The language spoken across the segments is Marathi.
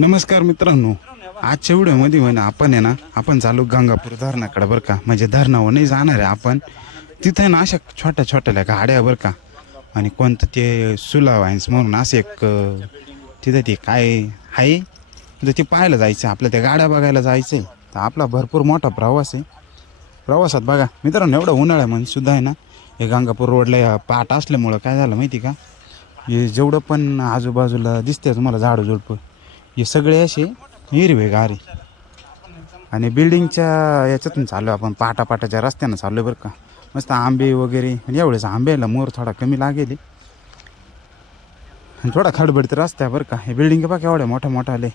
नमस्कार मित्रांनो. आजच्या व्हिडिओमध्ये म्हणा आपण आहे ना आपण चालू गंगापूर धरणाकडे बरं का. म्हणजे धरणावर नाही जाणार आहे आपण. तिथे आहे ना अशा छोट्या छोट्या गाड्या बरं का. आणि कोणतं ते सुला वाईन्स म्हणून असं एक तिथे तिथं ते काय आहे? तर ते पाहायला जायचं आपल्या त्या गाड्या बघायला जायचं आहे. तर आपला भरपूर मोठा प्रवास आहे. प्रवासात बघा मित्रांनो एवढा उन्हाळा म्हणून सुद्धा आहे ना हे गंगापूर रोडला पाट असल्यामुळं काय झालं माहिती का? हे जेवढं पण आजूबाजूला दिसते तुम्हाला झाडं झुडपं हे सगळे असे हिरवेगार आणि बिल्डिंगच्या याच्यातून चालू आहे आपण पाटापाटाच्या रस्त्यानं चाललो बरं का. मस्त आंबे वगैरे आणि एवढेच आंब्याला मोर थोडा कमी लागेल आणि थोडा खडबडीत रस्त्या बरं का. हे बिल्डिंग बघा एवढ्या मोठ्या मोठ्या आले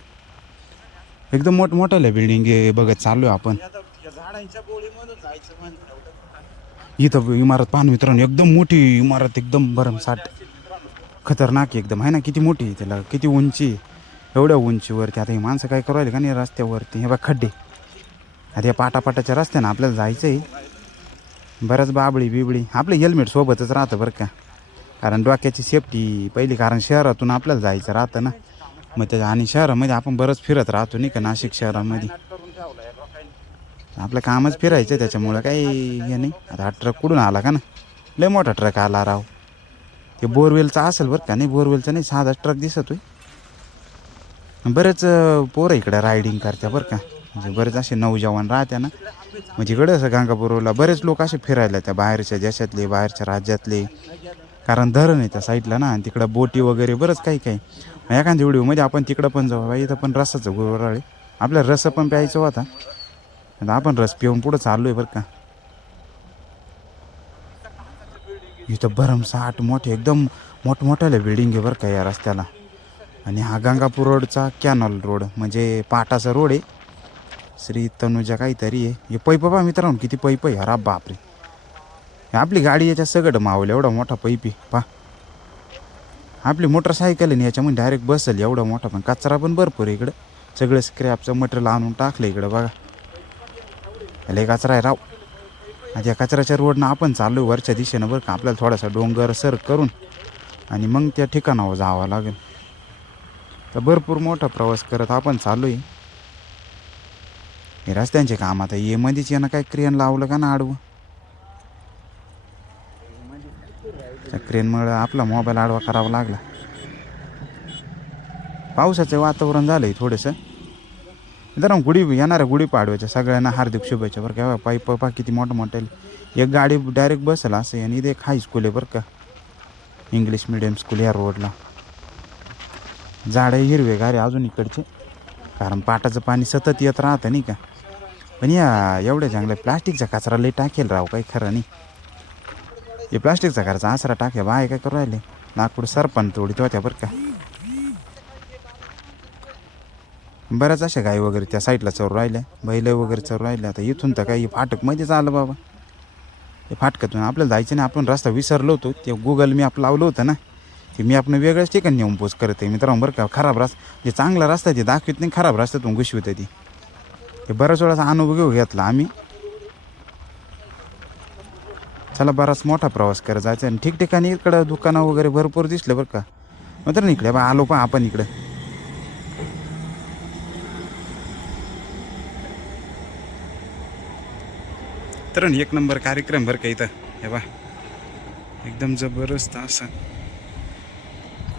एकदम मोठमोठाले बिल्डिंग बघत चालू आहे आपण. इथं इमारत पाहून मित्रांनो एकदम मोठी इमारत एकदम भरमसाठ. खतरनाक आहे एकदम. आहे ना किती मोठी त्याला किती उंची आहे. एवढ्या उंचीवरती. आता ही माणसं काय करू राहिले का नाही रस्त्यावरती? हे बघ खड्डे. आता या पाटापाटाच्या रस्त्यानं आपल्याला जायचं आहे बरंच बाबळी बिबळी. आपलं हेल्मेट सोबतच राहतं बरं का. कारण डोक्याची सेफ्टी पहिली कारण शहरातून आपल्याला जायचं राहतं ना. मग त्याच्या आणि शहरामध्ये आपण बरंच फिरत राहतो नाही का नाशिक शहरामध्ये. आपलं कामच फिरायचं त्याच्यामुळं काही हे नाही. आता हा ट्रक कुठून आला का ना? लय मोठा ट्रक आला राव. ते बोरवेलचा असेल बरं का? नाही बोरवेलचा नाही साधा ट्रक दिसतोय. बरेच पोरं इकडं रायडिंग करत्या बरं का. म्हणजे बरेच असे नौजवान राहत्या ना. म्हणजे इकडं असं गंगापूरला बरेच लोक असे फिरायला त्या बाहेरच्या देशातले बाहेरच्या राज्यातले. कारण धरण आहे त्या साईडला ना आणि तिकडं बोटी वगैरे बरंच काही काही. एखाद्या व्हिडिओमध्ये आपण तिकडं पण जाऊ. बाई इथं पण रसाचं गुरुवार आहे. आपल्याला रस पण प्यायचं होता आपण रस पिऊन पुढं चाललो आहे बरं का. इथं भरमसाठ मोठे एकदम मोठमोठ्याला बिल्डिंग आहे बरं का या रस्त्याला. आणि हा गंगापूर रोडचा कॅनॉल रोड म्हणजे पाटाचा रोड आहे. श्री तनुजा काहीतरी आहे. हे पैप पहा मित्रांनो किती पैप आहे. अरा बापरे. हे आपली गाडी याच्या सगळं मावलं एवढा मोठा पैप आहे. पहा. आपली मोटरसायकल आहे याच्यामध्ये डायरेक्ट बसेल एवढा मोठा पण. कचरा पण भरपूर आहे इकडं. सगळं स्क्रॅपचं मटेरियल आणून टाकलं इकडं बघा. लय कचरा आहे राव. आणि या कचऱ्याच्या रोडनं आपण चाललो वरच्या दिशेनं बरं का. आपल्याला थोडासा डोंगर सर करून आणि मग त्या ठिकाणावर जावं लागेल. तर भरपूर मोठा प्रवास करत आपण चालू आहे हे रस्त्यांचे काम आता ये मध्येच यानं काय क्रेन लावलं का ना आडवं? त्या क्रेनमुळे आपला मोबाईल आडवा करावा लागला. पावसाचं वातावरण झालं आहे थोडंसं. जरा गुढी येणाऱ्या गुढी पाडव्याच्या सगळ्यांना हार्दिक शुभेच्छा बरं का. पाईप पा किती मोठं मोठं एक गाडी डायरेक्ट बसेल असं आणि इथे एक हाय स्कूल आहे बरं का. इंग्लिश मिडियम स्कूल या रोडला झाडं हिरवे गारे अजून इकडचे. कारण पाटाचं पाणी सतत येत राहतं नाही का? पण या एवढ्या चांगल्या प्लास्टिकचा कचरा लई टाकेल राव काही खरं नाही. हे प्लास्टिकचा कचरा आसरा टाक्या बाय काय करू राहिले? नागपूर सरपण तोडीत होत्या बरं का? बऱ्याच अशा गाई वगैरे त्या साईडला चरू राहिल्या. बैल वगैरे चरू राहिल्या. आता इथून तर काही फाटक मध्येच आलं बाबा. हे फाटकातून आपल्याला जायचं नाही. आपण रस्ता विसरलो होतो. ते गुगल मॅप लावलं होतं ना. ते मी आपण वेगळ्याच ठिकाणी नेऊन पोच करत आहे मित्रांनो बरं का? खराब रस्ता जे चांगला रस्ता आहे ते दाखवित नाही खराब रस्त्यातून घुसवित ती. ते बऱ्याच वेळाचा अनुभव घेऊ घेतला आम्ही. चला बराच मोठा प्रवास करत जायचा आणि ठिकठिकाणी इकडं दुकानं वगैरे भरपूर दिसले बरं का? मित्रांनो इकडे बा आलो पण आपण इकडं. तर एक नंबर कार्यक्रम बरं का इथं. हे बा एकदम जबरदस्त असं.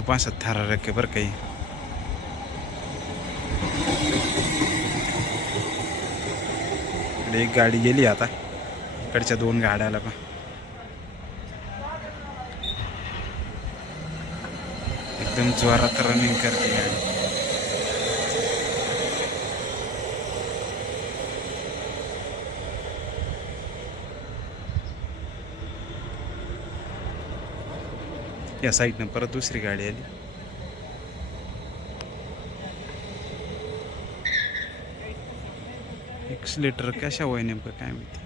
खूप असं थरारक आहे काही एक गाडी गेली आता. इकडच्या दोन गाड्याला पण. एकदम जोरात रनिंग करते गाडी. या साईडनं परत दुसरी गाडी आली. एक्सिलेटर कशा वय नेमकं काय माहिती?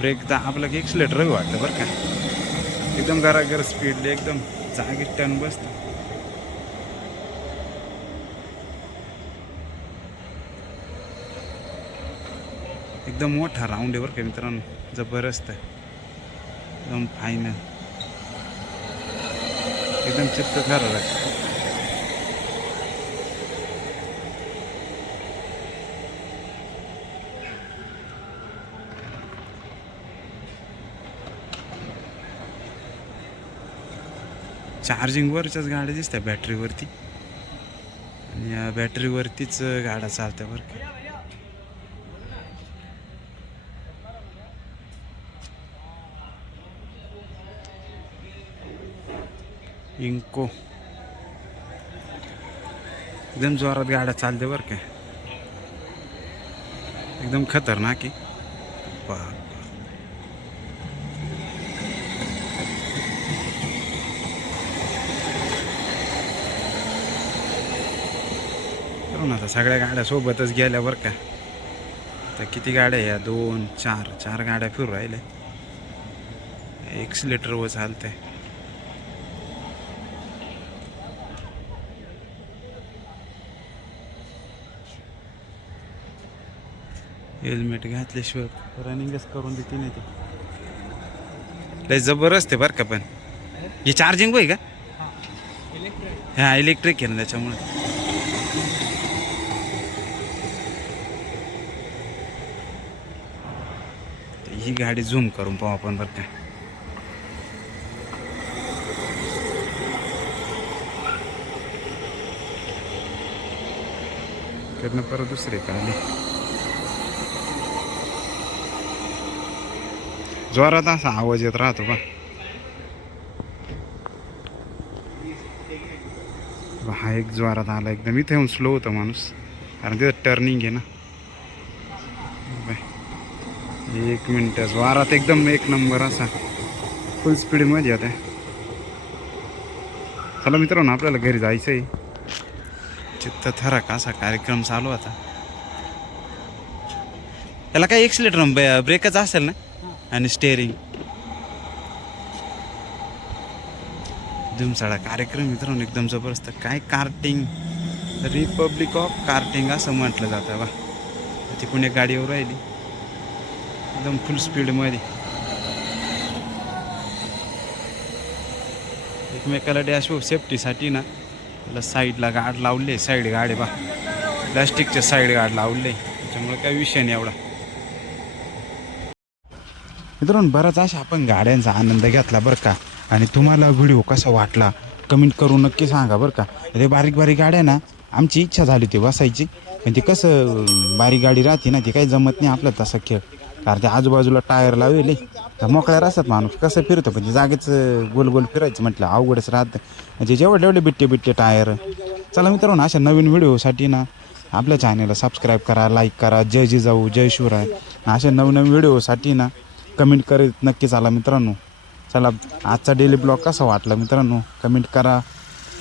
ब्रेक दा आपलं एक्सलेटर वाटलं बरं का. एकदम गरागर स्पीडले एकदम जागी टर्न बसतं. एकदम मोठा राऊंड आहे बरं का मित्रांनो. जबरदस्त आहे. एकदम फायनल एकदम चित्त खरं राहतं. चार्जिंगवरच्याच गाड्या दिसत्या बॅटरीवरती आणि बॅटरीवरतीच गाड्या चालत्या बरं का. इंको. एकदम जोरात गाड्या चालते बरं का. एकदम खतरनाक आहे. आता सगळ्या गाड्या सोबतच गेल्या बरं का. आता किती गाड्या या? दोन चार चार गाड्या फिरू राहिल्या. एक्सिलेटरवर चालतंय. हेल्मेट घातल्याशिवाय रनिंगच करून देते नाही ते. लय जबरदस्त आहे बरं का पण. ही चार्जिंग होय का? हा इलेक्ट्रिक आहे ना त्याच्यामुळे. ही गाडी झूम करून पाहू आपण बरं का. कडनं परत दुसरी का आली. जोरात असा आवाज येत राहतो बा हा एक ज्वारात आला एकदम. इथे येऊन स्लो होता माणूस. कारण तिथं टर्निंग आहे ना. बाय. एक मिनटं ज्वारात एकदम एक नंबर असा. फुल स्पीडमध्ये आता चला मित्रांनो आपल्याला घरी जायचं आहे चित्त थरक असा कार्यक्रम चालू आता. त्याला काय एक्सिलेटर ब्रेकच असेल ना? आणि स्टेअरिंग धुमसाळा कार्यक्रम मित्रांनो एकदम जबरदस्त. काय कार्टिंग रिपब्लिक ऑफ कार्टिंग असं म्हटलं जातं बा. तिकडून एक गाडीवर राहिली. एकदम फुल स्पीडमध्ये एकमेकाला डॅश सेफ्टीसाठी ना त्याला साईडला गाड लावले साईड गाडी बा. प्लॅस्टिकच्या साईड गाड लावले त्याच्यामुळे काही विषय नाही एवढा. मित्रांनो बराच अशा आपण गाड्यांचा आनंद घेतला बरं का. आणि तुम्हाला व्हिडिओ कसा वाटला कमेंट करून नक्की सांगा बरं का. ते बारीक बारीक गाड्या ना आमची इच्छा झाली होती बसायची. पण ते कसं बारीक गाडी राहते ना ती काही जमत नाही आपलं तसं खेळ. कारण ते आजूबाजूला टायर लावले तर मोकळ्या असतात माणूस कसं फिरतो पण ते जागेच गोल गोल फिरायचं म्हटलं अवघडच राहतं. म्हणजे जेवढे एवढे बिट्टे बिट्टे टायर. चला मित्रांनो अशा नवीन व्हिडिओसाठी ना आपल्या चॅनलला सबस्क्राईब करा लाईक करा जय जिजाऊ जय शिवराय. अशा नवनवीन व्हिडिओसाठी ना कमेंट करीत नक्कीच आला मित्रांनो. चला आजचा डेली ब्लॉग कसा वाटला मित्रांनो? कमेंट करा.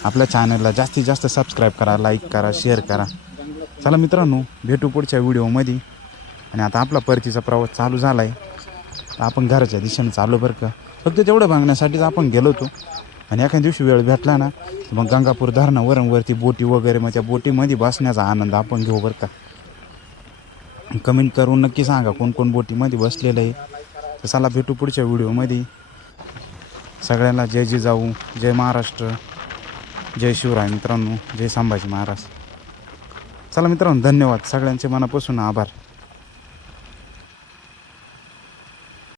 आपल्या चॅनलला जास्तीत जास्त सबस्क्राईब करा लाईक करा शेअर करा. चला मित्रांनो भेटू पुढच्या व्हिडिओमध्ये आणि आता आपला परतीचा प्रवास चालू झाला आहे आपण घराच्या दिशेने चालू बरं का. फक्त तेवढं बघण्यासाठीच आपण गेलो होतो. आणि एखाद्या दिवशी वेळ भेटला ना तर मग गंगापूर धरणावरंवरती बोटी वगैरे मग त्या बोटीमध्ये बसण्याचा आनंद आपण घेऊ बरं का. कमेंट करून नक्की सांगा कोण कोण बोटीमध्ये बसलेलं आहे. तर चला भेटू पुढच्या व्हिडिओमध्ये. सगळ्यांना जय जिजाऊ जय महाराष्ट्र जय शिवराय मित्रांनो जय संभाजी महाराज. चला मित्रांनो धन्यवाद. सगळ्यांचे मनापासून आभार.